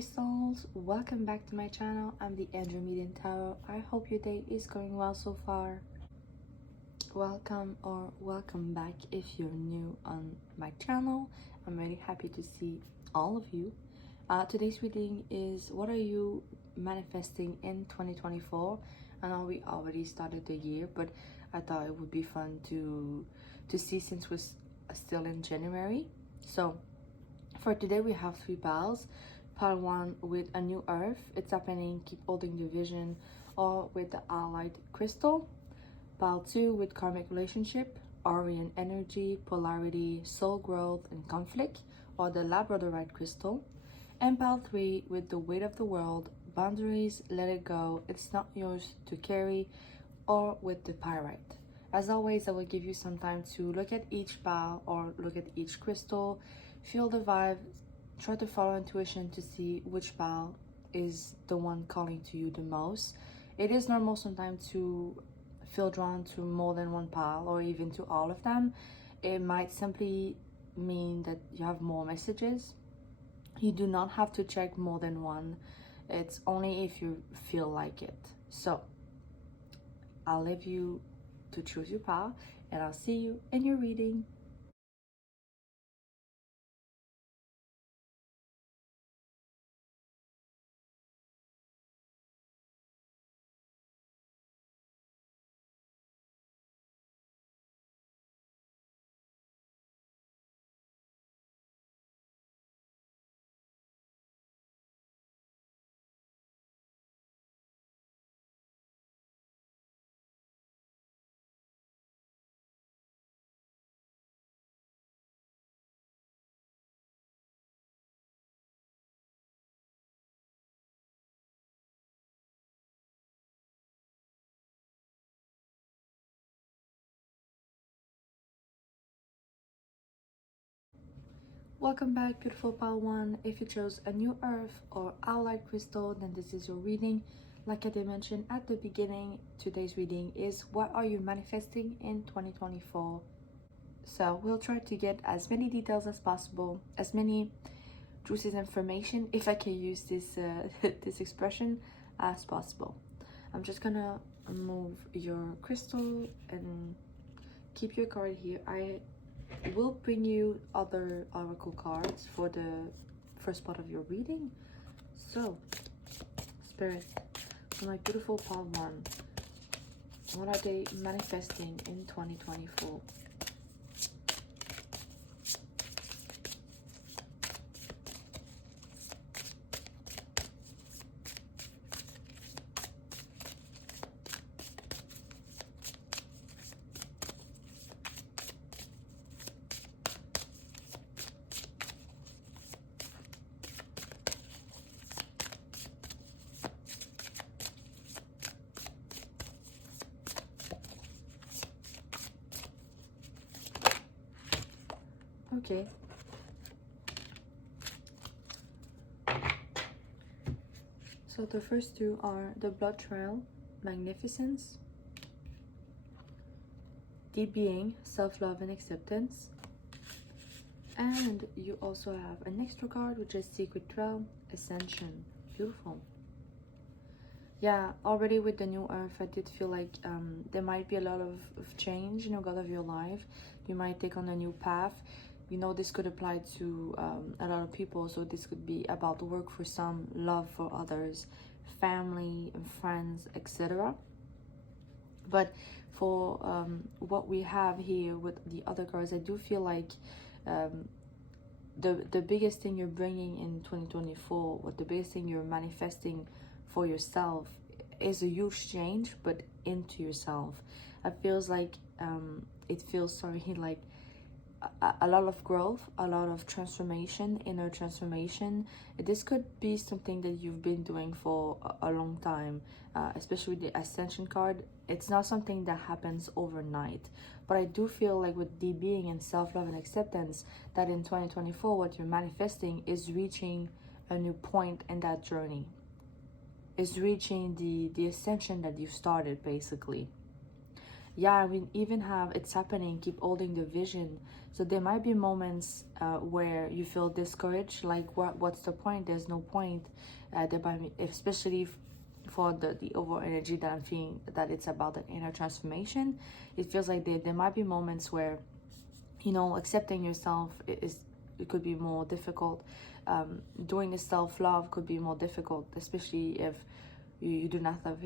crystals, welcome back to my channel. I'm the Andromedan Tarot. I hope your day is going well so far. Welcome or welcome back if you're new on my channel. I'm really happy to see all of you. Today's reading is what are you manifesting in 2024? I know we already started the year, but I thought it would be fun to see since we're still in January. So for today we have 3 piles. Pile 1 with a new earth, it's happening, keep holding the vision, or with the Howlite crystal. Pile 2 with karmic relationship, Orion energy, polarity, soul growth, and conflict, or the Labradorite crystal. And pile 3 with the weight of the world, boundaries, let it go, it's not yours to carry, or with the Pyrite. As always, I will give you some time to look at each pile or look at each crystal, feel the vibe, try to follow intuition to see which pile is the one calling to you the most. It is normal sometimes to feel drawn to more than one pile or even to all of them. It might simply mean that you have more messages. You do not have to check more than one. It's only if you feel like it. So I'll leave you to choose your pile and I'll see you in your reading. Welcome back, beautiful pile 1. If you chose a new earth or Howlite crystal, then this is your reading. Like I did mention at the beginning, today's reading is what are you manifesting in 2024. So we'll try to get as many details as possible, as many juicy information, if I can use this this expression, as possible. I'm just gonna move your crystal and keep your card here. I will bring you other oracle cards for the first part of your reading. So, Spirit, for my beautiful pile 1, what are they manifesting in 2024? Okay. So the first 2 are the Blood Trail, Magnificence, Deep Being, Self-Love and Acceptance. And you also have an extra card, which is Secret Trail, Ascension. Beautiful. Yeah, already with the new earth, I did feel like there might be a lot of change in regard of your life. You might take on a new path. You know, this could apply to a lot of people. So this could be about work for some, love for others, family and friends, etc. But for what we have here with the other cards, I do feel like the biggest thing you're bringing in 2024, what the biggest thing you're manifesting for yourself is a huge change, but into yourself. It feels like like a lot of growth, a lot of transformation, inner transformation. This could be something that you've been doing for a long time, especially with the Ascension card. It's not something that happens overnight, but I do feel like with the being and self-love and acceptance, that in 2024 what you're manifesting is reaching a new point in that journey, is reaching the ascension that you started, basically. Yeah, we even have it's happening, keep holding the vision. So there might be moments where you feel discouraged, like what's the point, there's no point. There might be, especially for the overall energy that I'm feeling, that it's about the inner transformation. It feels like there might be moments where, you know, accepting yourself it could be more difficult. Doing the self-love could be more difficult, especially if you do not have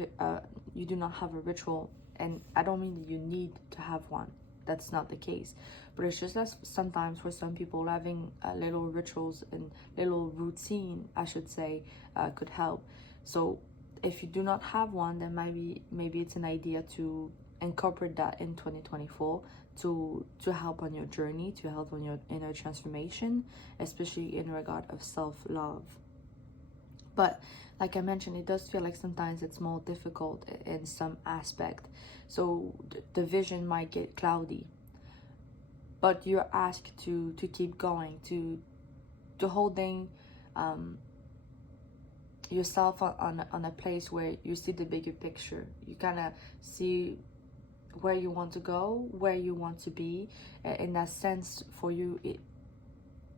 you do not have a ritual. And I don't mean that you need to have one, that's not the case, but it's just that sometimes for some people having little rituals and little routine, I should say, could help. So if you do not have one, then maybe it's an idea to incorporate that in 2024 to help on your journey, to help on your inner transformation, especially in regard of self-love. But like I mentioned, it does feel like sometimes it's more difficult in some aspect. So the vision might get cloudy. But you're asked to keep going, to holding yourself on a place where you see the bigger picture. You kind of see where you want to go, where you want to be. In that sense, for you,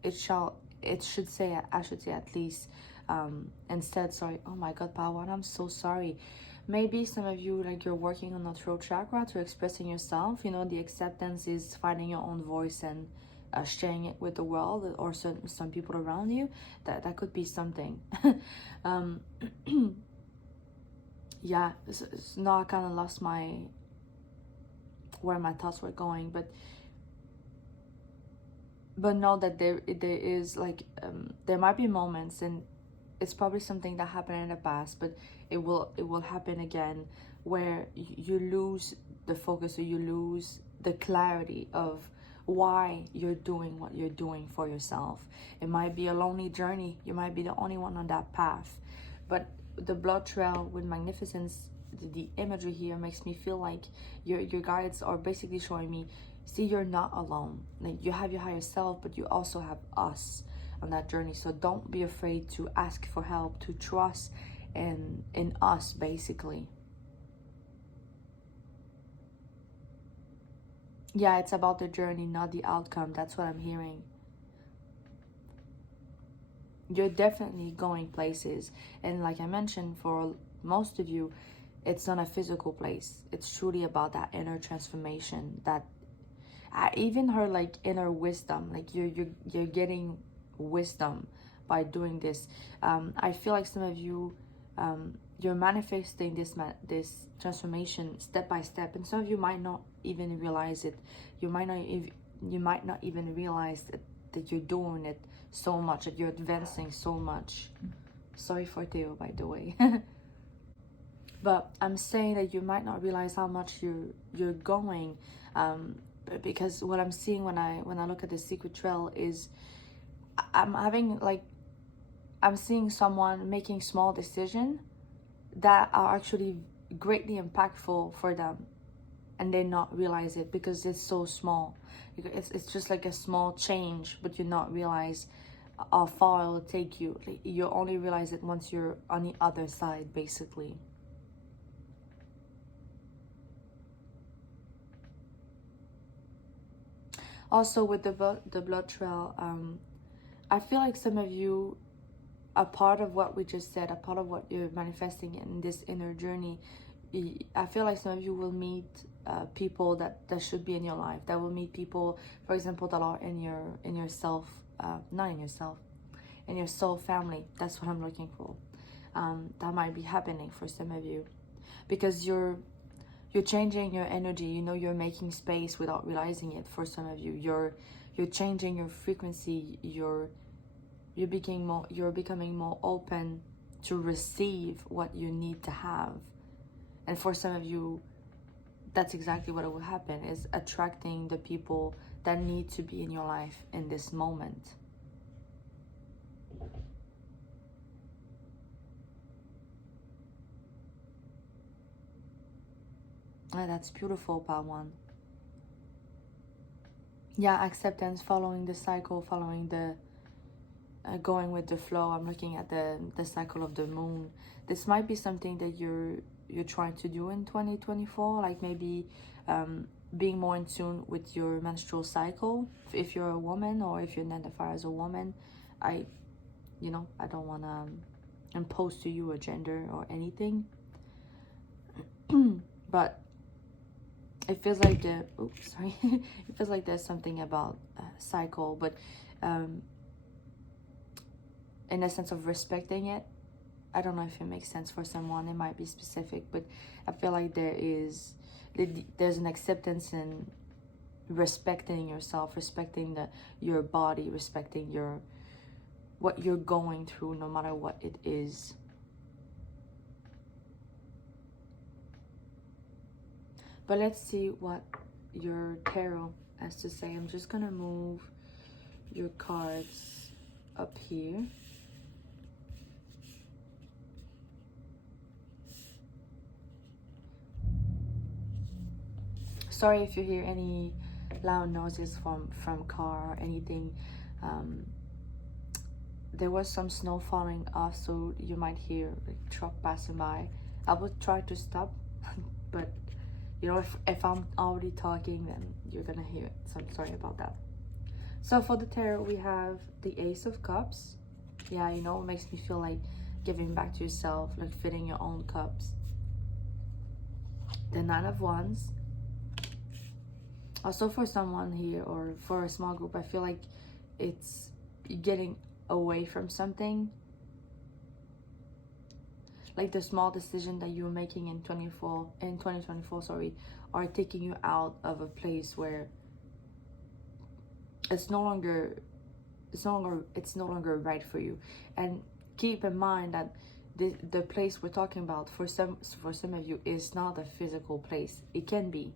it should say, I should say at least, instead, sorry, oh my god, Pawan, I'm so sorry. Maybe some of you, like, you're working on the throat chakra to expressing yourself. You know, the acceptance is finding your own voice and sharing it with the world, or some people around you. That could be something. Yeah, now I kind of lost where my thoughts were going, but know that there is, like, there might be moments, and it's probably something that happened in the past, but it will happen again, where you lose the focus, or you lose the clarity of why you're doing what you're doing for yourself. It might be a lonely journey, you might be the only one on that path, but the blood trail with magnificence, the imagery here makes me feel like your guides are basically showing me, see, you're not alone. Like, you have your higher self, but you also have us on that journey. So don't be afraid to ask for help, to trust in us, basically. Yeah, it's about the journey, not the outcome. That's what I'm hearing. You're definitely going places, and like I mentioned, for most of you, it's not a physical place. It's truly about that inner transformation. That I even heard, like, inner wisdom. Like, you're getting wisdom by doing this. I feel like some of you, you're manifesting this transformation step by step, and some of you might not even realize it. You might not even realize that you're doing it so much, that you're advancing so much. Sorry for Theo, by the way. But I'm saying that you might not realize how much you're going, because what I'm seeing when I look at the secret trail is, I'm seeing someone making small decisions that are actually greatly impactful for them, and they not realize it because it's so small. It's just like a small change, but you not realize how far it will take you. You only realize it once you're on the other side, basically. Also, with the blood trail, I feel like some of you, a part of what we just said, a part of what you're manifesting in this inner journey, I feel like some of you will meet people that should be in your life. That will meet people, for example, that are in your self, not in yourself, in your soul family. That's what I'm looking for. That might be happening for some of you, because you're changing your energy. You know, you're making space without realizing it. For some of you, you're changing your frequency. You're becoming more open to receive what you need to have. And for some of you, that's exactly what will happen, is attracting the people that need to be in your life in this moment. That's beautiful, Pawan. Yeah, acceptance, following the cycle, following the going with the flow. I'm looking at the cycle of the moon. This might be something that you're trying to do in 2024, like maybe being more in tune with your menstrual cycle if you're a woman, or if you identify as a woman. I don't want to impose to you a gender or anything, but it feels like it feels like there's something about cycle, but in a sense of respecting it. I don't know if it makes sense for someone. It might be specific, but I feel like there's an acceptance in respecting yourself, respecting your body, respecting what you're going through, no matter what it is. But let's see what your tarot has to say. I'm just gonna move your cards up here. Sorry if you hear any loud noises from car or anything. There was some snow falling off, so you might hear a truck passing by. I would try to stop, but you know, if I'm already talking, then you're gonna hear it. So I'm sorry about that. So for the tarot, we have the Ace of Cups. Yeah, you know, it makes me feel like giving back to yourself, like filling your own cups. The Nine of Wands. Also for someone here, or for a small group, I feel like it's getting away from something. Like the small decision that you're making in 2024, sorry, are taking you out of a place where it's no longer right for you. And keep in mind that the place we're talking about for some of you is not a physical place. It can be.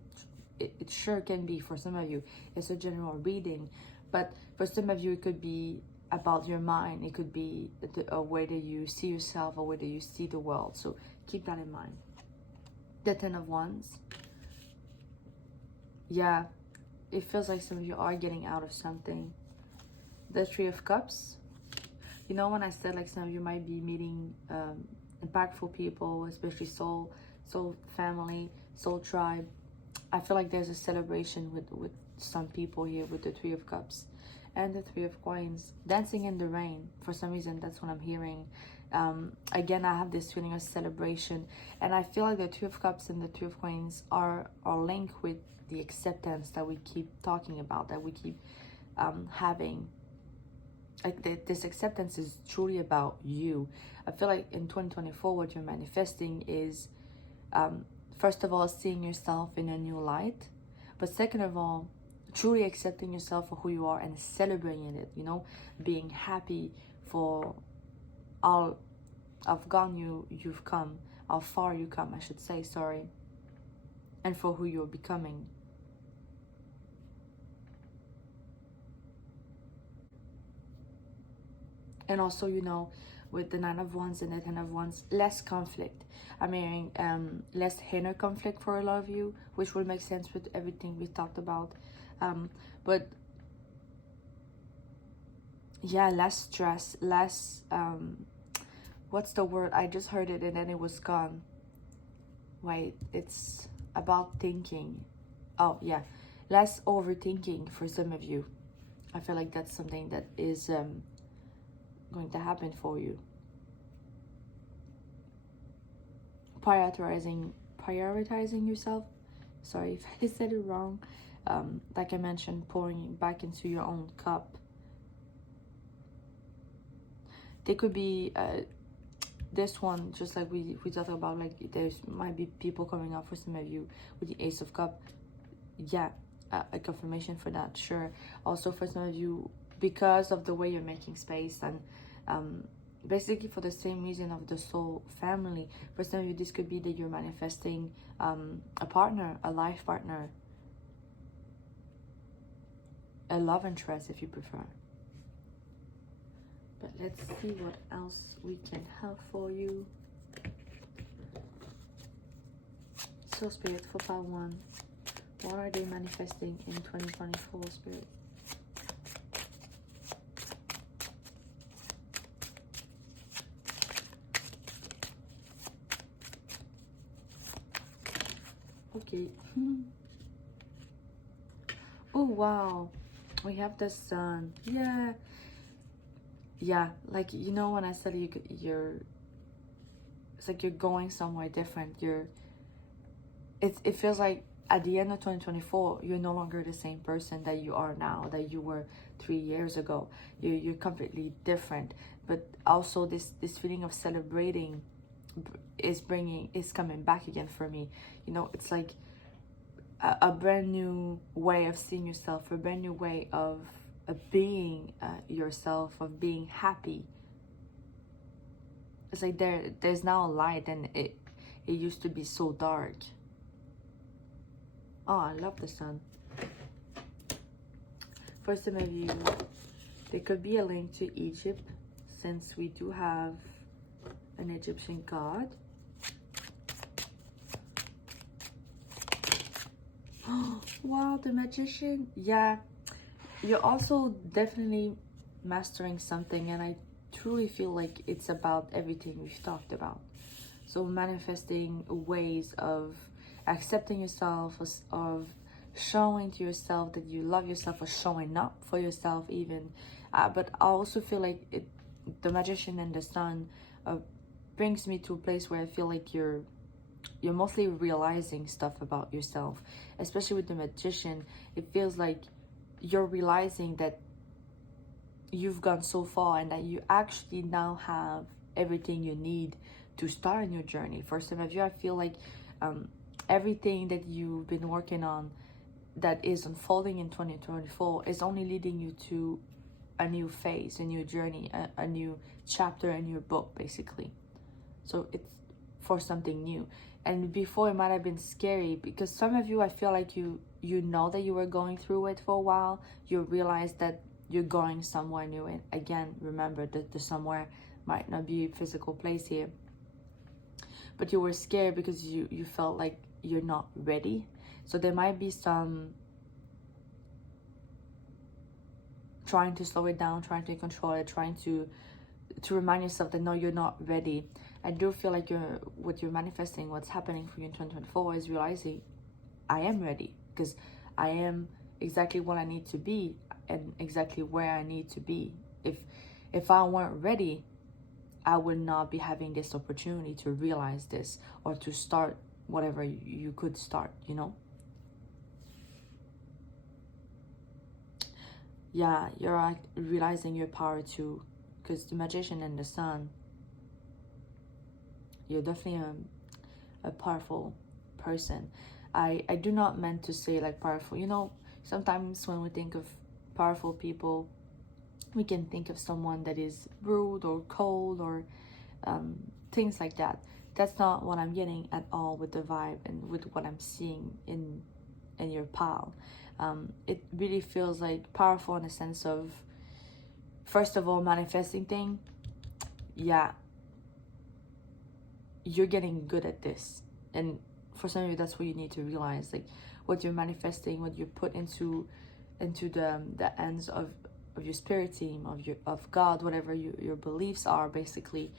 It sure can be for some of you. It's a general reading, but for some of you it could be about your mind. It could be a way that you see yourself, a way that you see the world. So keep that in mind. The Ten of Wands. Yeah, it feels like some of you are getting out of something. The Three of Cups. You know, when I said like some of you might be meeting impactful people, especially soul family, soul tribe. I feel like there's a celebration with some people here with the Three of Cups and the Three of Coins. Dancing in the rain. For some reason, that's what I'm hearing. Again, I have this feeling of celebration. And I feel like the Three of Cups and the Three of Coins are linked with the acceptance that we keep talking about, that we keep having. Like this acceptance is truly about you. I feel like in 2024, what you're manifesting is... first of all, seeing yourself in a new light. But second of all, truly accepting yourself for who you are and celebrating it, you know, being happy for all of gone you've come, how far you come, I should say, sorry, and for who you're becoming. And also, you know, with the Nine of Wands and the Ten of Wands, less conflict. I'm hearing less inner conflict for a lot of you, which will make sense with everything we talked about. But yeah, less stress, less what's the word? I just heard it and then it was gone. Wait, it's about thinking. Oh yeah, less overthinking for some of you. I feel like that's something that is going to happen for you. Prioritizing yourself. Sorry if I said it wrong. Like I mentioned, pouring back into your own cup. There could be this one, just like we talked about, like there might be people coming up for some of you with the Ace of Cup. Yeah, a confirmation for that, sure. Also for some of you, because of the way you're making space, and basically for the same reason of the soul family, for some of you this could be that you're manifesting a partner, a life partner, a love interest if you prefer. But let's see what else we can have for you. So Spirit, for part 1, what are they manifesting in 2024, Spirit? okay. Oh wow, we have the sun. Yeah, yeah, like, you know, when I said you're, it's like you're going somewhere different. It feels like at the end of 2024, you're no longer the same person that you are now, that you were 3 years ago. You're completely different. But also this feeling of celebrating is coming back again for me. You know, it's like a brand new way of seeing yourself, a brand new way of being yourself, of being happy. It's like there's now a light, and it used to be so dark. Oh, I love the sun. For some of you, there could be a link to Egypt, since we do have an Egyptian god. Wow, the magician. Yeah, you're also definitely mastering something, and I truly feel like it's about everything we've talked about. So manifesting ways of accepting yourself, of showing to yourself that you love yourself, or showing up for yourself even. But I also feel like the magician and the sun brings me to a place where I feel like you're mostly realizing stuff about yourself. Especially with the magician, it feels like you're realizing that you've gone so far, and that you actually now have everything you need to start a new journey. For some of you, I feel like everything that you've been working on that is unfolding in 2024 is only leading you to a new phase, a new journey, a new chapter in your book, basically. So it's for something new. And before, it might have been scary, because some of you, I feel like you know that you were going through it for a while. You realize that you're going somewhere new. And again, remember that the somewhere might not be a physical place here, but you were scared because you felt like you're not ready. So there might be some trying to slow it down, trying to control it, trying to remind yourself that no, you're not ready. I do feel like what you're manifesting, what's happening for you in 2024, is realizing I am ready, because I am exactly what I need to be, and exactly where I need to be. If I weren't ready, I would not be having this opportunity to realize this, or to start whatever you could start, you know? Yeah, you're realizing your power too, because the magician and the sun, you're definitely a powerful person. I do not meant to say like powerful. You know, sometimes when we think of powerful people, we can think of someone that is rude or cold, or things like that. That's not what I'm getting at all with the vibe and with what I'm seeing in your pile. It really feels like powerful in the sense of, first of all, manifesting thing. Yeah, you're getting good at this, and for some of you, that's what you need to realize. Like, what you're manifesting, what you put into the ends of your spirit team, of God, whatever your beliefs are, basically,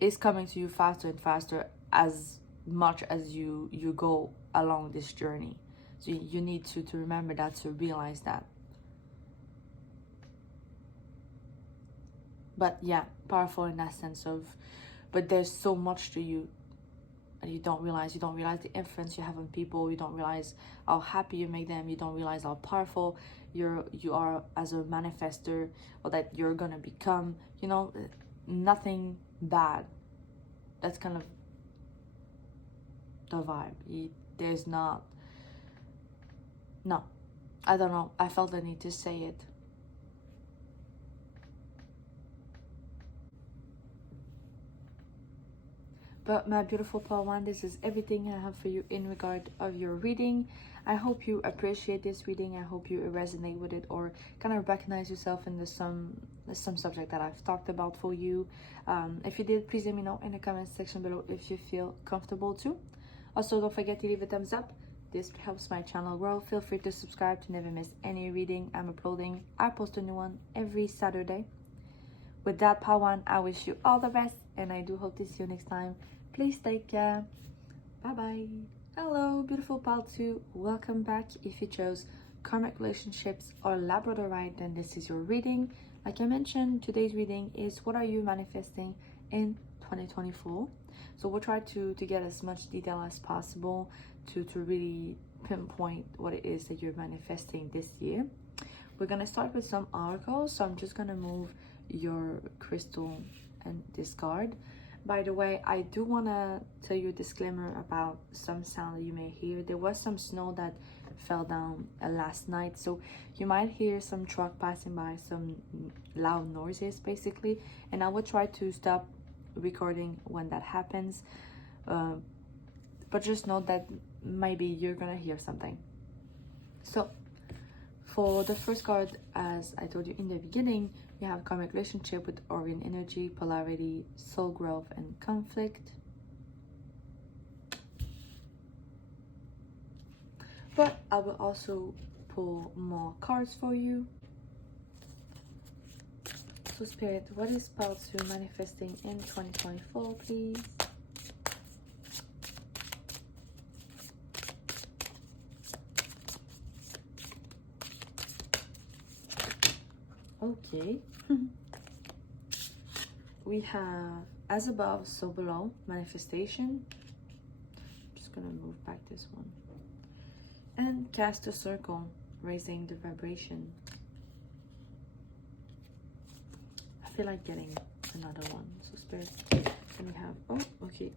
is coming to you faster and faster, as much as you go along this journey. So you need to remember that, to realize that. But yeah, powerful in that sense of, but there's so much to you, and you don't realize the influence you have on people. You don't realize how happy you make them. You don't realize how powerful you are as a manifester, or that you're gonna become. You know, nothing bad. That's kind of the vibe. There's not, no, I don't know, I felt the need to say it. But my beautiful Paul One, this is everything I have for you in regard of your reading. I hope you appreciate this reading. I hope you resonate with it, or kind of recognize yourself in some subject that I've talked about for you. If you did, please let me know in the comment section below if you feel comfortable to. Also, don't forget to leave a thumbs up. This helps my channel grow. Feel free to subscribe to never miss any reading I'm uploading. I post a new one every Saturday. With that, Pawan, I wish you all the best, and I do hope to see you next time. Please take care. Bye bye. Hello, beautiful pal 2. Welcome back. If you chose karmic relationships or Labradorite, then this is your reading. Like I mentioned, today's reading is what are you manifesting in 2024. So we'll try to get as much detail as possible to really pinpoint what it is that you're manifesting this year. We're gonna start with some oracles, so I'm just gonna move your crystal and discard. By the way, I do want to tell you a disclaimer about some sound that you may hear. There was some snow that fell down last night, so you might hear some truck passing by, some loud noises basically, and I will try to stop recording when that happens, but just know that maybe you're gonna hear something. So for the first card, as I told you in the beginning, we have karmic relationship with Orion energy, polarity, soul growth, and conflict. But I will also pull more cards for you. So Spirit, what is Pal 2 manifesting in 2024, please? Okay. We have as above, so below, manifestation. I'm just gonna move back this one. And cast a circle, raising the vibration. I feel like getting another one. So Spirit, and we have, oh, okay.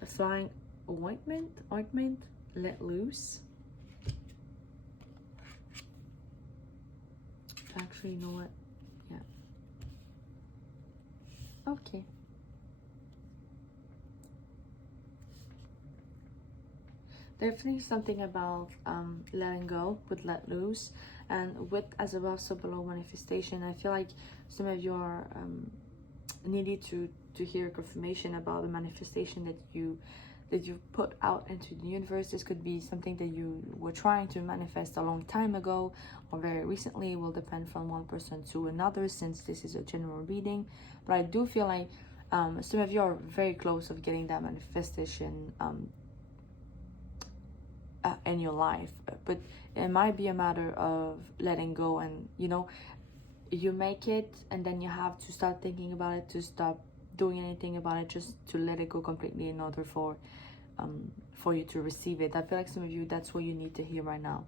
A flying ointment, let loose. Actually, you know what? Yeah. Okay. Definitely something about letting go with let loose, and with as above so below manifestation. I feel like some of you are needed to hear confirmation about the manifestation that you put out into the universe. This could be something that you were trying to manifest a long time ago or very recently. It will depend from one person to another, since this is a general reading. But I do feel like some of you are very close of getting that manifestation in your life, but it might be a matter of letting go, and you make it and then you have to start thinking about it, to stop doing anything about it, just to let it go completely in order for you to receive it. I feel like some of you, that's what you need to hear right now.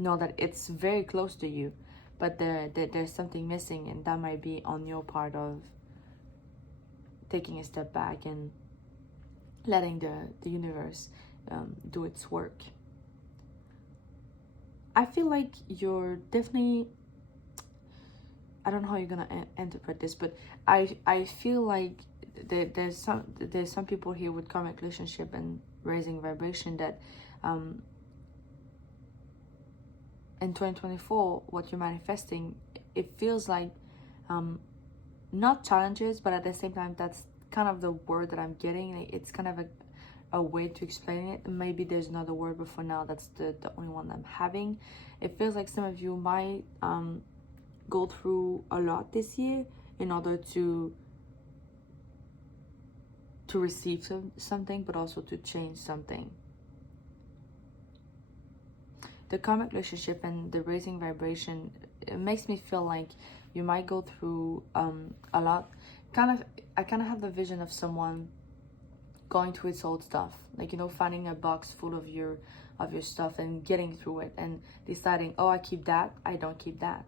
Know that it's very close to you, but there's something missing, and that might be on your part of taking a step back and letting the universe do its work. I feel like you're definitely, I don't know how you're gonna interpret this, but I feel like there's some people here with karmic relationship and raising vibration that in 2024, what you're manifesting, it feels like not challenges, but at the same time, that's kind of the word that I'm getting. It's kind of a way to explain it. Maybe there's another word, but for now, that's the only one I'm having. It feels like some of you might go through a lot this year in order to receive something, but also to change something. The karmic relationship and the raising vibration, it makes me feel like you might go through a lot. I kind of have the vision of someone going through its old stuff, like finding a box full of your stuff and getting through it and deciding, oh, I keep that, I don't keep that,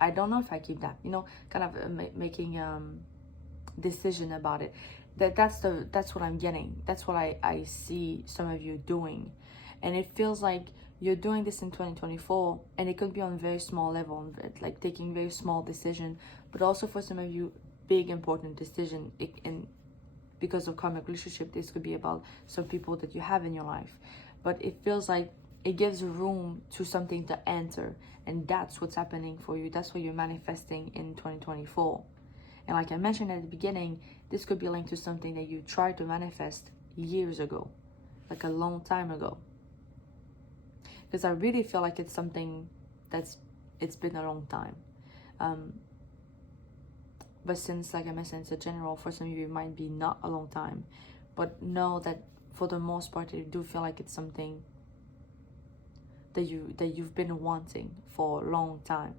I don't know if I keep that, kind of making decision about it. That's what I'm getting. That's what I see some of you doing, and it feels like you're doing this in 2024, and it could be on a very small level, like taking very small decision, but also for some of you, big important decision. And because of karmic relationship, this could be about some people that you have in your life, but it feels like it gives room to something to enter, and that's what's happening for you. That's what you're manifesting in 2024. And like I mentioned at the beginning, this could be linked to something that you tried to manifest years ago, like a long time ago. Because I really feel like it's something it's been a long time. But since, like I mentioned, it's a general, for some of you, it might be not a long time. but know that for the most part, you do feel like it's something that you've been wanting for a long time.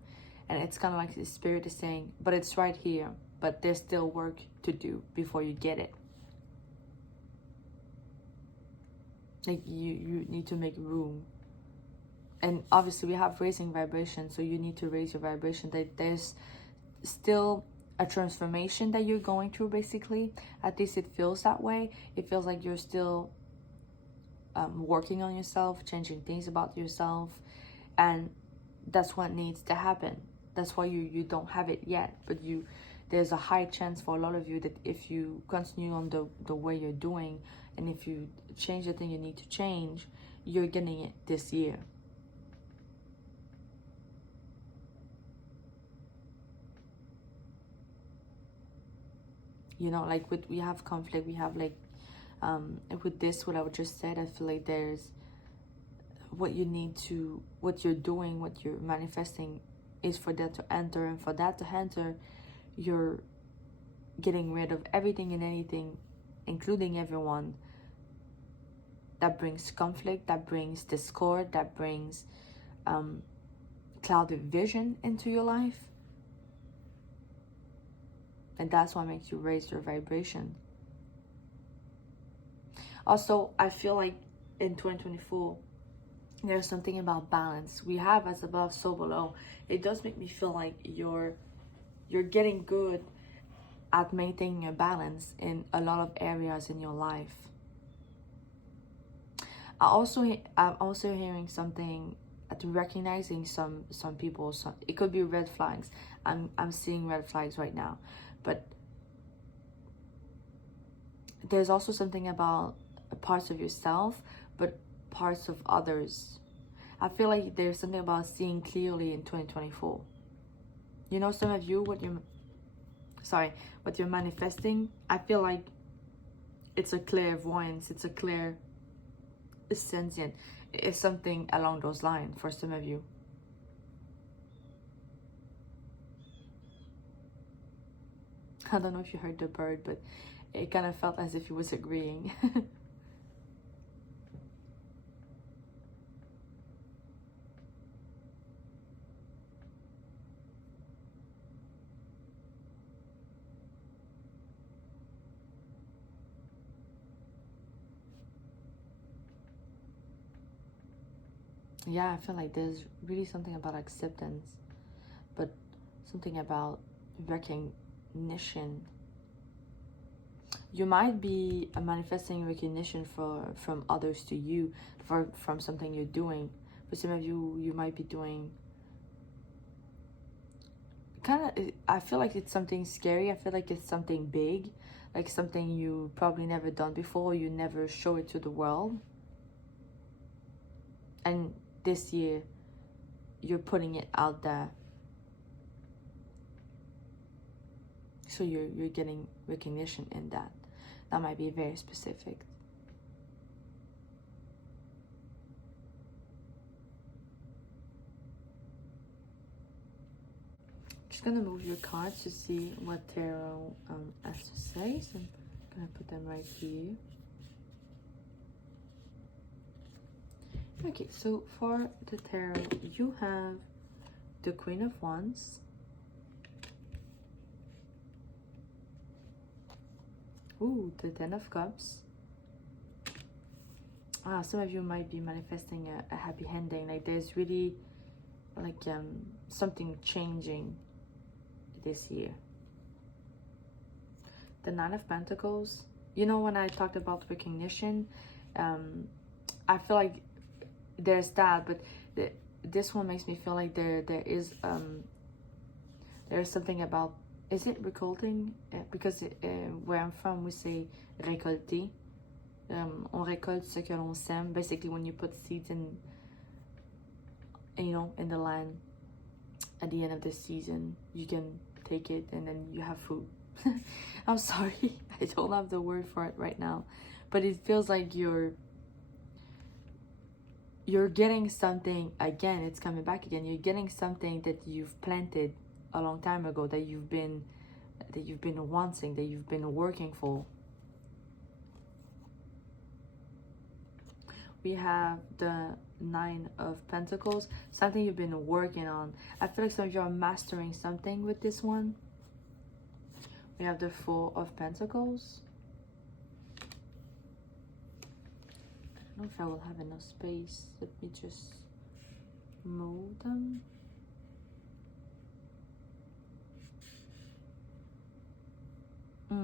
And it's kind of like the spirit is saying, but it's right here, but there's still work to do before you get it. Like you need to make room. And obviously we have raising vibration, so you need to raise your vibration. That there's still a transformation that you're going through, basically. At least it feels that way. It feels like you're still working on yourself, changing things about yourself, and that's what needs to happen. That's why you don't have it yet, but there's a high chance for a lot of you that if you continue on the way you're doing, and if you change the thing you need to change, you're getting it this year. You know, like we have conflict, we have like with this, what I just said, I feel like there's what you're doing, what you're manifesting is for that to enter, and for that to enter, you're getting rid of everything and anything, including everyone, that brings conflict, that brings discord, that brings clouded vision into your life. And that's what makes you raise your vibration. Also, I feel like in 2024, there's something about balance. We have as above, so below. It does make me feel like you're getting good at maintaining a balance in a lot of areas in your life. I'm also hearing something at recognizing some people. It could be red flags. I'm seeing red flags right now, but there's also something about parts of yourself, but parts of others. I feel like there's something about seeing clearly in 2024. You know, some of you, what you're manifesting, I feel like it's a clairvoyance, it's a clear sentient. It's something along those lines for some of you. I don't know if you heard the bird, but it kind of felt as if he was agreeing. Yeah, I feel like there's really something about acceptance, but something about recognition. You might be manifesting recognition from others to you, from something you're doing. For some of you, you might be doing I feel like it's something scary. I feel like it's something big, like something you probably never done before. You never show it to the world. And this year, you're putting it out there. So you're getting recognition in that. That might be very specific. Just gonna move your cards to see what tarot has to say. So I'm gonna put them right here. Okay, so for the tarot, you have the Queen of Wands, the Ten of Cups. Some of you might be manifesting a happy ending. Like there's really like something changing this year. The Nine of Pentacles. You know, when I talked about recognition, I feel like there's that, but this one makes me feel like there's something about, is it recolting? Because where I'm from, we say récolter. On récolte ce que l'on sème. Basically, when you put seeds in, you know, in the land, at the end of the season, you can take it and then you have food. I'm sorry, I don't have the word for it right now, but it feels like you're getting something again. It's coming back again. You're getting something that you've planted a long time ago, that you've been wanting, that you've been working for. We have the Nine of Pentacles, something you've been working on. I feel like some of you are mastering something with this one. We have the Four of Pentacles. I don't know if I will have enough space. Let me just move them.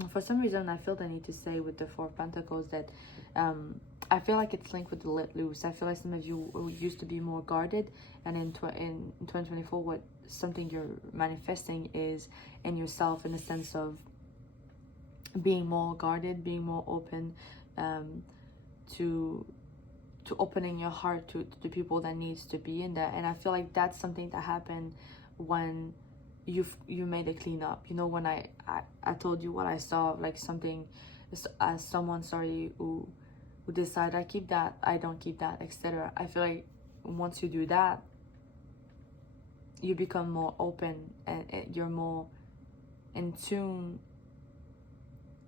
For some reason, I feel the need to say with the Four of Pentacles that I feel like it's linked with the let loose. I feel like some of you used to be more guarded, and in 2024, what something you're manifesting is in yourself, in the sense of being more guarded, being more open, to opening your heart to the people that needs to be in there. And I feel like that's something that happened when you made a cleanup. You know, when I told you what I saw, like something, as someone, sorry, who decide I keep that, I don't keep that, etc. I feel like once you do that, you become more open, and you're more in tune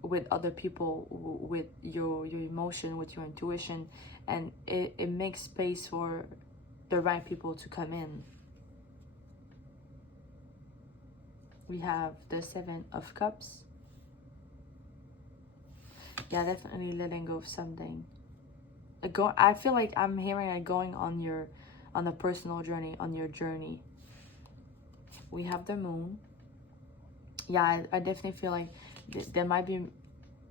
with other people, with your emotion, with your intuition, and it makes space for the right people to come in. We have the Seven of Cups. Yeah, definitely letting go of something. I feel like I'm hearing it going on a personal journey, on your journey. We have the Moon. Yeah, I definitely feel like there might be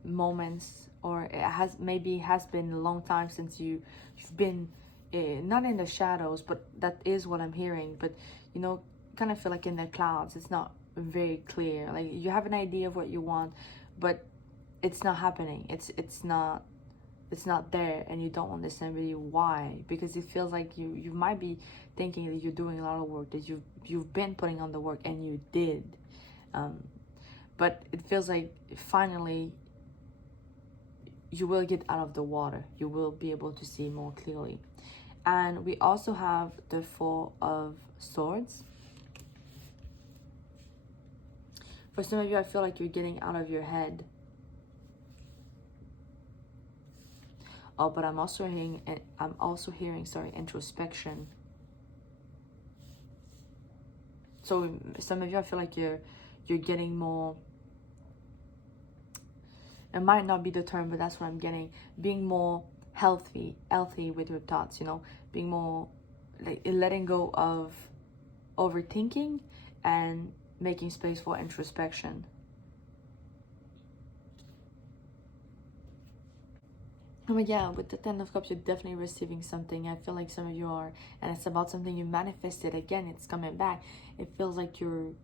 moments, or it has been a long time since you've been not in the shadows, but that is what I'm hearing. But you know, kind of feel like in the clouds. It's not very clear. Like you have an idea of what you want, but it's not happening. It's not there, and you don't understand really why, because it feels like you might be thinking that you're doing a lot of work, that you've been putting on the work, and you did, but it feels like finally you will get out of the water. You will be able to see more clearly. And we also have the Four of Swords. For some of you, I feel like you're getting out of your head. Oh, but I'm also hearing, sorry, introspection. So some of you, I feel like you're getting more. It might not be the term, but that's what I'm getting. Being more healthy with your thoughts, you know, being more like letting go of overthinking and making space for introspection. But yeah, with the Ten of Cups, you're definitely receiving something. I feel like some of you are, and it's about something you manifested. Again, it's coming back. It feels like you're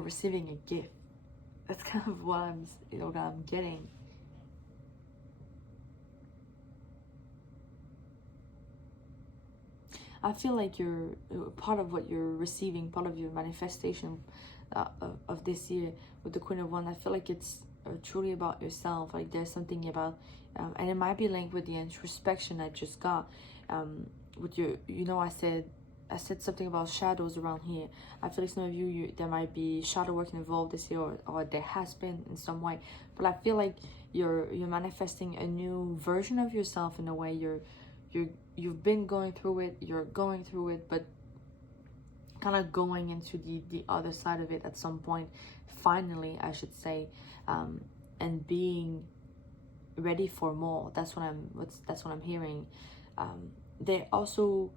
receiving a gift. That's kind of what I'm getting. I feel like you're part of what you're receiving, part of your manifestation of this year with the Queen of Wands. I feel like it's truly about yourself. Like there's something about, and it might be linked with the introspection I just got. With your, you know, I said something about shadows around here. I feel like some of you there might be shadow work involved this year, or there has been in some way. But I feel like you're manifesting a new version of yourself in a way. You've been going through it, you're going through it, but kind of going into the other side of it at some point, finally, I should say, and being ready for more. That's what I'm hearing. They also,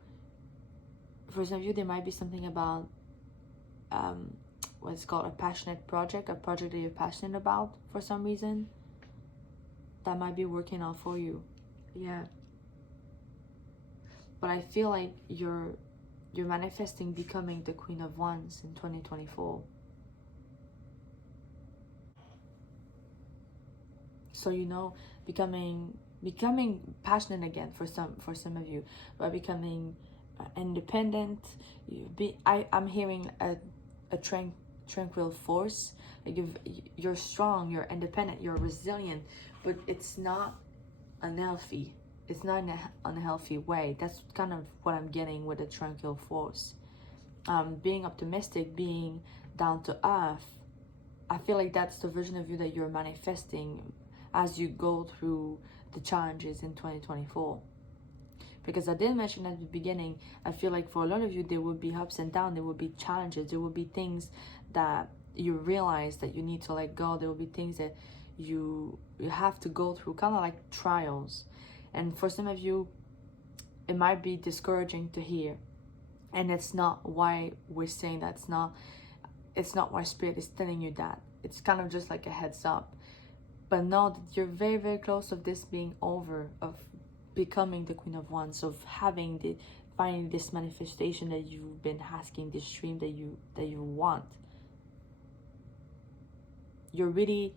for some of you, there might be something about what's called a passionate project, a project that you're passionate about for some reason, that might be working out for you. Yeah. But I feel like you're manifesting becoming the Queen of Wands in 2024. So, you know, becoming passionate again for some of you, by becoming independent. I'm hearing a tranquil force. Like you're strong, you're independent, you're resilient, but it's not unhealthy. It's not in an unhealthy way. That's kind of what I'm getting with the tranquil force. Being optimistic, being down to earth. I feel like that's the version of you that you're manifesting as you go through the challenges in 2024. Because I did mention at the beginning, I feel like for a lot of you, there will be ups and downs, there will be challenges, there will be things that you realize that you need to let go. There will be things that you have to go through, kind of like trials. And for some of you, it might be discouraging to hear. And it's not why we're saying that. It's not why Spirit is telling you that. It's kind of just like a heads up. But know that you're very, very close of this being over, of becoming the Queen of Wands, of finding this manifestation that you've been asking, this dream that you want. You're really,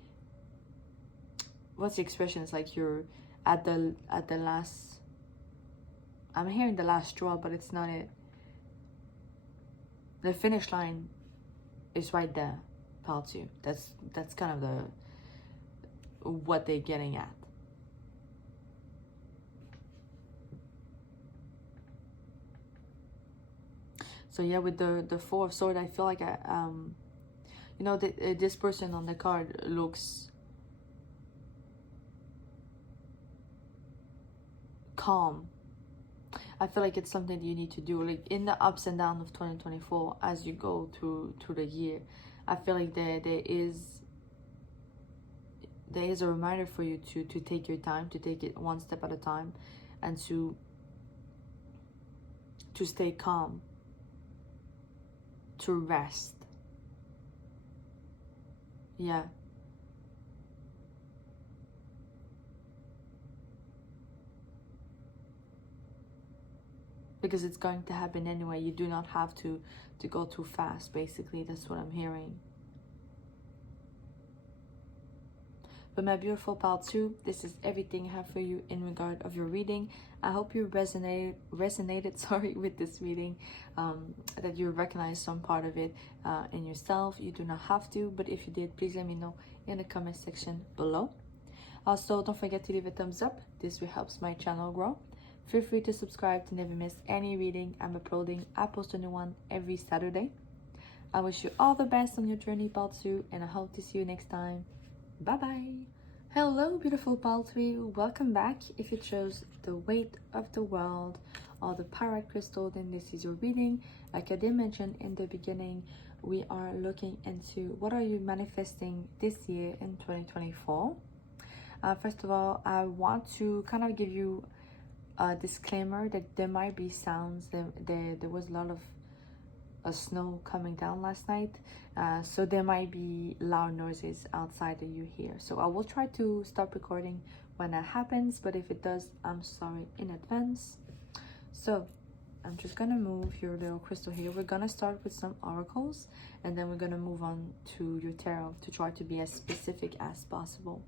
what's the expression? It's like you're at the last, I'm hearing the last straw, but it's not it. The finish line is right there, Pile 2. That's kind of what they're getting at. So yeah, with the Four of Swords, I feel like you know, this person on the card looks calm. I feel like it's something that you need to do, like in the ups and downs of 2024 as you go through the year. I feel like there is a reminder for you to take your time, to take it one step at a time, and to stay calm, to rest. Yeah. Because it's going to happen anyway. You do not have to go too fast, basically. That's what I'm hearing. But my beautiful Pile 2, this is everything I have for you in regard of your reading. I hope you resonated sorry, with this reading, that you recognize some part of it in yourself. You do not have to, but if you did, please let me know in the comment section below. Also, don't forget to leave a thumbs up. This will help my channel grow. Feel free to subscribe to never miss any reading I'm uploading. I post a new one every Saturday. I wish you all the best on your journey, Pile 2, and I hope to see you next time. Bye-bye. Hello, beautiful Pile 3. Welcome back. If you chose the Weight of the World or the Pyrite crystal, then this is your reading. Like I did mention in the beginning, we are looking into what are you manifesting this year in 2024. First of all, I want to kind of give you a disclaimer that there might be sounds. There was a lot of snow coming down last night, so there might be loud noises outside that you hear. So I will try to stop recording when that happens, but if it does, I'm sorry in advance. So I'm just gonna move your little crystal here. We're gonna start with some oracles, and then we're gonna move on to your tarot to try to be as specific as possible.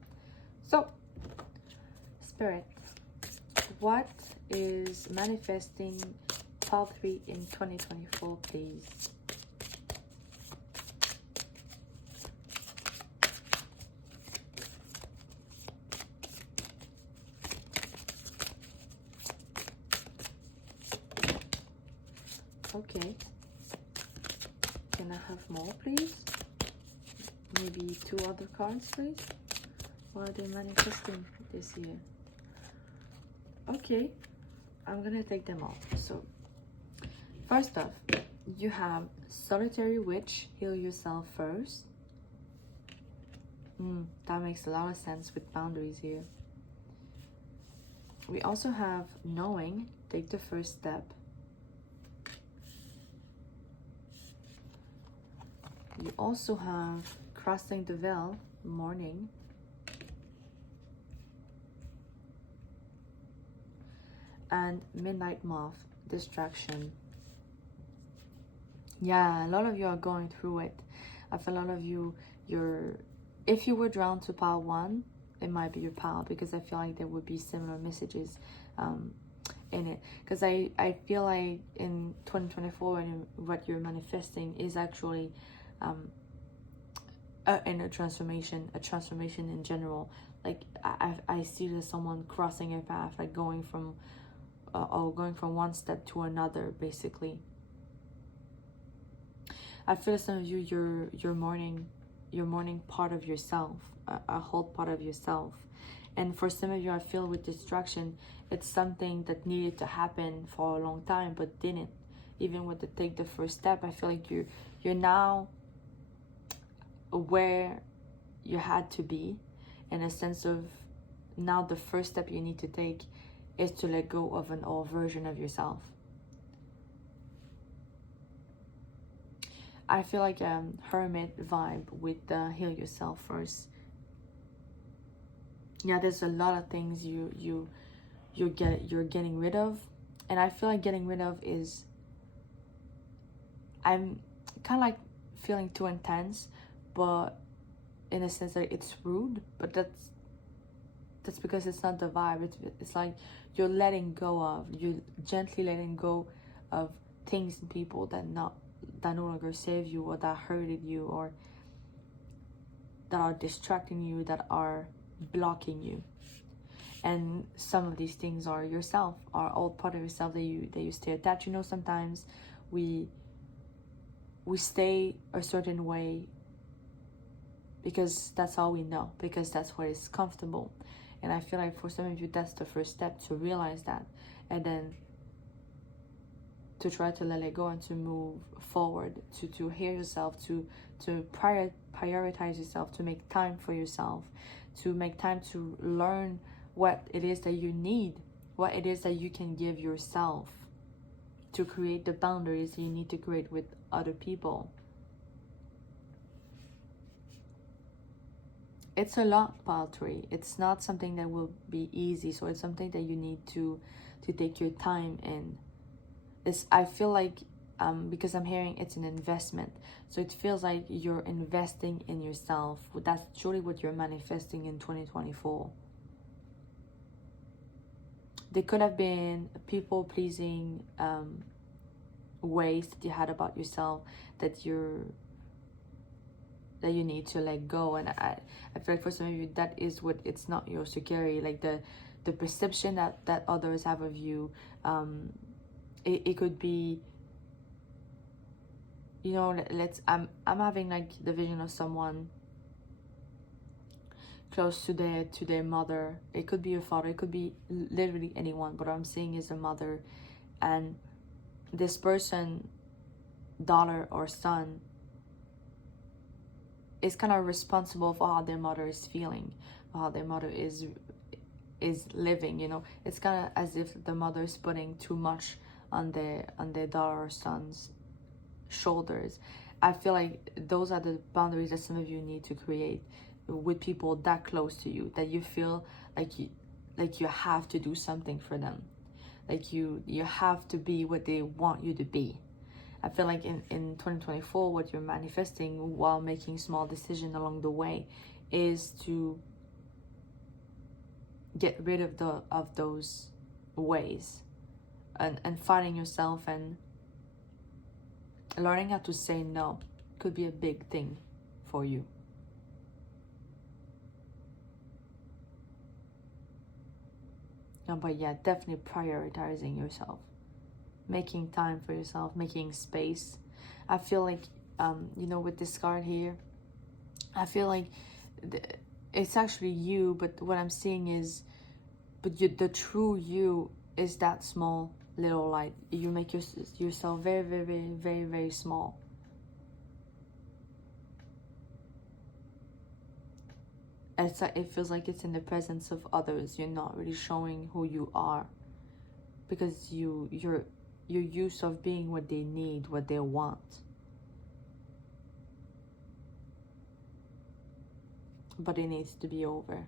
So, Spirit, what is manifesting Pile 3 in 2024, please? Okay. Can I have more, please? Maybe 2 other cards, please? What are they manifesting this year? Okay. I'm gonna take them all. So, first off, you have Solitary Witch, heal yourself first. That makes a lot of sense with boundaries here. We also have Knowing, take the first step. You also have Crossing the Veil, Mourning. And Midnight Moth, Distraction. Yeah, a lot of you are going through it. I feel a lot of you, if you were drawn to Pile 1, it might be your pile, because I feel like there would be similar messages in it. Because I feel like in 2024, and what you're manifesting is actually in a transformation in general. Like I see there's someone crossing a path, like going from one step to another, basically. I feel some of you, you're mourning part of yourself, a whole part of yourself, And for some of you, I feel with distraction, it's something that needed to happen for a long time but didn't. Even with the take the first step, I feel like you're now where you had to be, in a sense of now the first step you need to take is to let go of an old version of yourself. I feel like a hermit vibe with the heal yourself first. Yeah, there's a lot of things you're getting rid of, and I feel like getting rid of is, I'm kind of like feeling too intense, but in a sense that it's rude, but that's because it's not the vibe. It's like you're letting go of, you're gently letting go of things and people that no longer serve you, or that hurted you, or that are distracting you, that are blocking you. And some of these things are yourself, are old part of yourself that you stay attached. You know, sometimes we stay a certain way because that's all we know, because that's where it's comfortable. And I feel like for some of you, that's the first step, to realize that, and then to try to let it go and to move forward, to hear yourself, to prioritize yourself, to make time for yourself, to make time to learn what it is that you need, what it is that you can give yourself, to create the boundaries that you need to create with other people. It's a lot, pile 3. It's not something that will be easy, so it's something that you need to take your time in. I feel like, because I'm hearing it's an investment, so it feels like you're investing in yourself. That's truly what you're manifesting in 2024. There could have been people-pleasing ways that you had about yourself that you need to let go. And I feel like for some of you, that is what it's not yours to carry. Like the perception that others have of you. It could be, you know, I'm having like the vision of someone close to their mother. It could be a father, it could be literally anyone, but what I'm seeing is a mother, and this person, daughter or son, is kind of responsible for how their mother is feeling, for how their mother is living. You know, it's kind of as if the mother is putting too much on their daughter or son's shoulders. I feel like those are the boundaries that some of you need to create with people that close to you, that you feel like you have to do something for them, like you have to be what they want you to be. I feel like in 2024, what you're manifesting while making small decisions along the way is to get rid of those ways, and finding yourself and learning how to say no could be a big thing for you. But yeah, definitely prioritizing yourself, making time for yourself, making space. I feel like, you know, with this card here, I feel like it's actually you, but what I'm seeing is, the true you is that small little light. You make yourself very, very, very, very, very small. It feels like it's in the presence of others. You're not really showing who you are, because you're used of being what they need, what they want. But it needs to be over.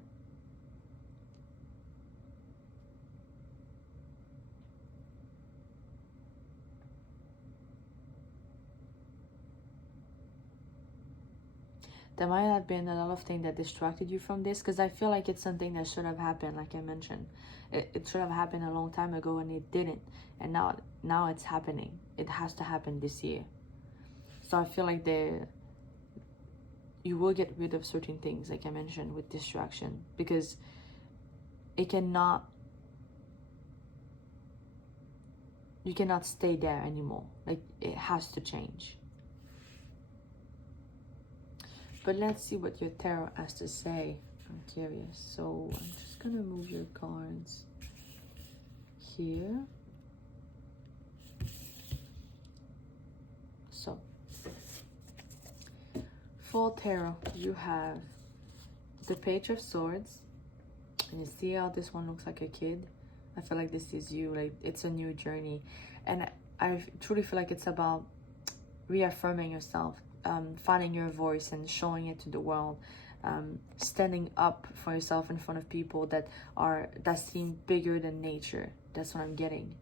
There might have been a lot of things that distracted you from this, because I feel like it's something that should have happened, like I mentioned. It should have happened a long time ago, and it didn't. And now it's happening. It has to happen this year. So I feel like you will get rid of certain things, like I mentioned, with distraction, because you cannot stay there anymore. Like, it has to change. But let's see what your tarot has to say. I'm curious. So I'm just gonna move your cards here. So for tarot, you have the Page of Swords, and you see how this one looks like a kid. I feel like this is you, like it's a new journey, and I truly feel like it's about reaffirming yourself, finding your voice and showing it to the world, standing up for yourself in front of people that seem bigger than nature. That's what I'm getting.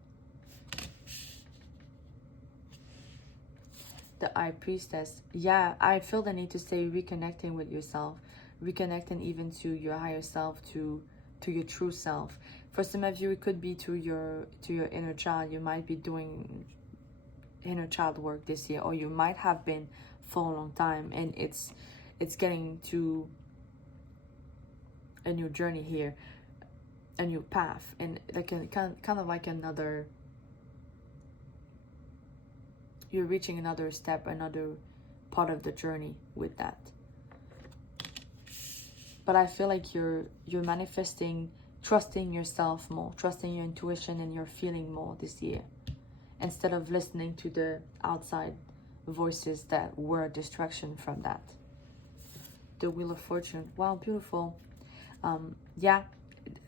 The High Priestess. Yeah, I feel the need to stay reconnecting with yourself, reconnecting even to your higher self, to your true self. For some of you, it could be to your inner child. You might be doing inner child work this year, or you might have been for a long time, and it's getting to a new journey here, a new path, and like kind of like another, you're reaching another step, another part of the journey with that. But I feel like you're manifesting, trusting yourself more, trusting your intuition and your feeling more this year, instead of listening to the outside voices that were a distraction from that. The Wheel of Fortune. Wow, beautiful. Yeah,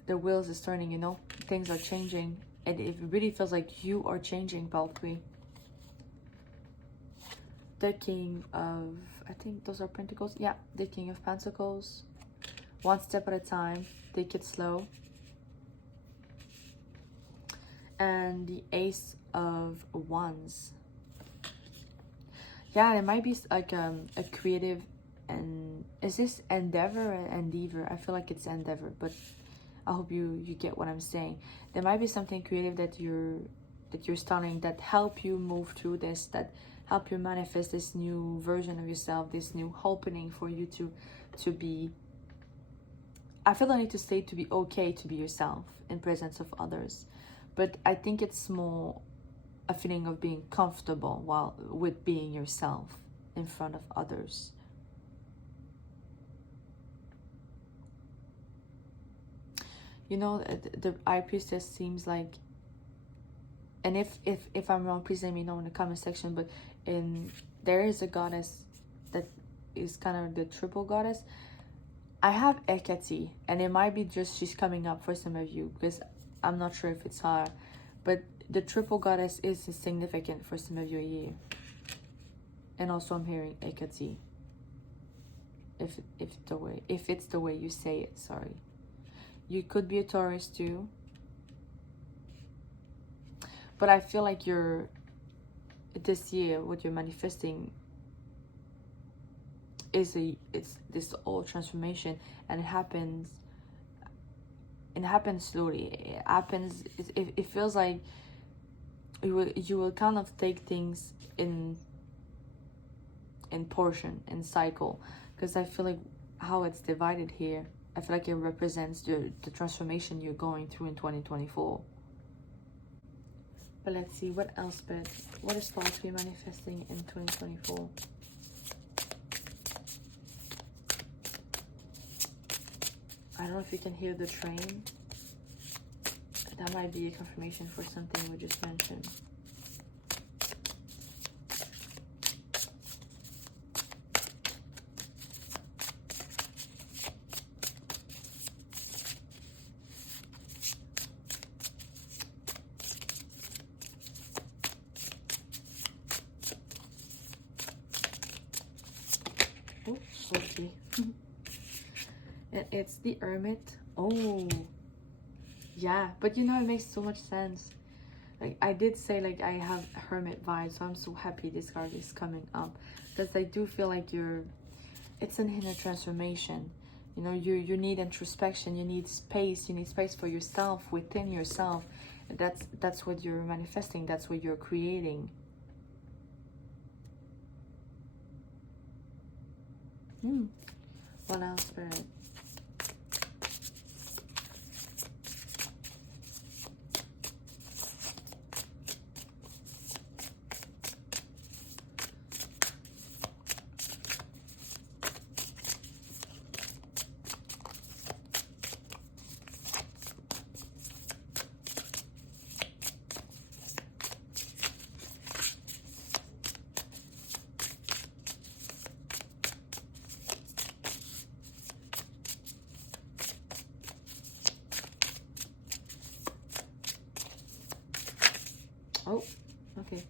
the wheels is turning, you know, things are changing, and it really feels like you are changing, Valkyrie. The King of, I think those are Pentacles. Yeah, the King of Pentacles. One step at a time, take it slow. And the Ace of Wands. Yeah, it might be like a creative, and is this endeavor or endeavor? I feel like it's endeavor, but I hope you get what I'm saying. There might be something creative that you're starting, that help you move through this, that help you manifest this new version of yourself, this new opening for you to be, I feel the need to say, to be okay to be yourself in presence of others. But I think it's more a feeling of being comfortable with being yourself in front of others. You know, the High Priestess seems like, and if I'm wrong, please let me know in the comment section, but there is a goddess that is kind of the triple goddess. I have Hecate, and it might be just she's coming up for some of you, because I'm not sure if it's her, but the triple goddess is significant for some of you here. And also I'm hearing Hecate, if it's the way you say it. Sorry. You could be a Taurus too, but I feel like this year what you're manifesting it's this whole transformation, and it happens slowly. It happens, it feels like you will kind of take things in portion, in cycle, because I feel like how it's divided here, I feel like it represents the transformation you're going through in 2024. But let's see, what else, but what is Valkyrie manifesting in 2024? I don't know if you can hear the train. That might be a confirmation for something we just mentioned. Oh, okay. It's the Hermit. Oh, yeah, but you know, it makes so much sense. Like I did say, like I have Hermit vibes, so I'm so happy this card is coming up, because I do feel like it's an inner transformation. You know, you need introspection, you need space for yourself, within yourself. That's what you're manifesting, that's what you're creating. What else, Spirit? Oh, okay.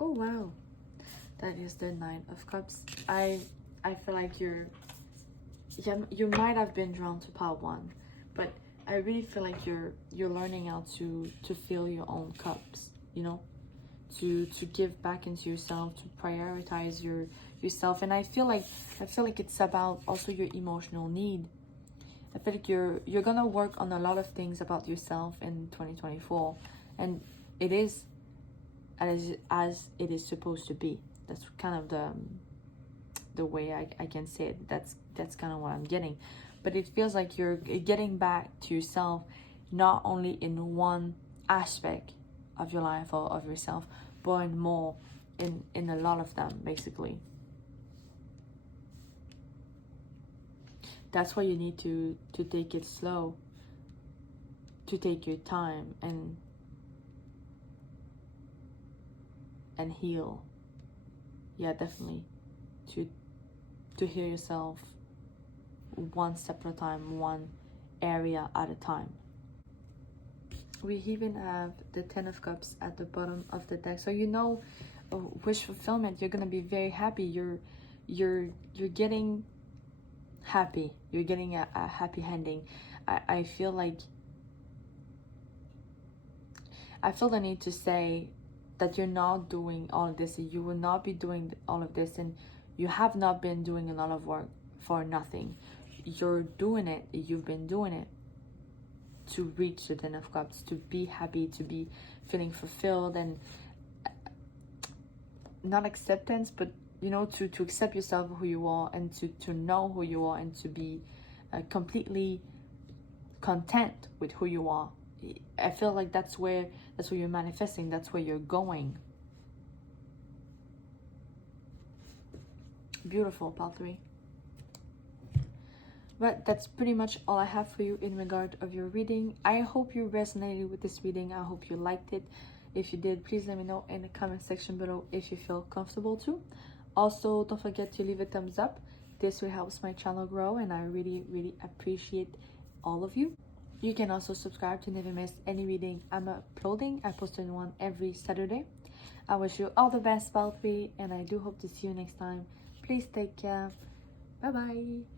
Oh wow, that is the Nine of Cups. I feel like you might have been drawn to pile one, but I really feel like you're learning how to fill your own cups, you know, to give back into yourself, to prioritize yourself. And I feel like it's about also your emotional need. I feel like you're gonna work on a lot of things about yourself in 2024, and it is as it is supposed to be. That's kind of the way I can say it. That's kind of what I'm getting. But it feels like you're getting back to yourself, not only in one aspect of your life or of yourself, but in more, in a lot of them, basically. That's why you need to take it slow, to take your time and heal. Yeah, definitely. To heal yourself one step at a time, one area at a time. We even have the Ten of Cups at the bottom of the deck. So you know, wish fulfillment, you're gonna be very happy. You're getting happy. You're getting a happy ending. I feel like I feel the need to say that you're not doing all of this. You will not be doing all of this, and you have not been doing a lot of work for nothing. You're doing it. You've been doing it to reach the Ten of Cups, to be happy, to be feeling fulfilled, and not acceptance, but you know, to accept yourself, who you are, and to know who you are, and to be completely content with who you are. I feel like that's where you're manifesting. That's where you're going. Beautiful, pile 3. But that's pretty much all I have for you in regard of your reading. I hope you resonated with this reading. I hope you liked it. If you did, please let me know in the comment section below if you feel comfortable to. Also, don't forget to leave a thumbs up. This will help my channel grow, and I really, really appreciate all of you. You can also subscribe to never miss any reading I'm uploading. I post one every Saturday. I wish you all the best, pile 3, and I do hope to see you next time. Please take care. Bye bye.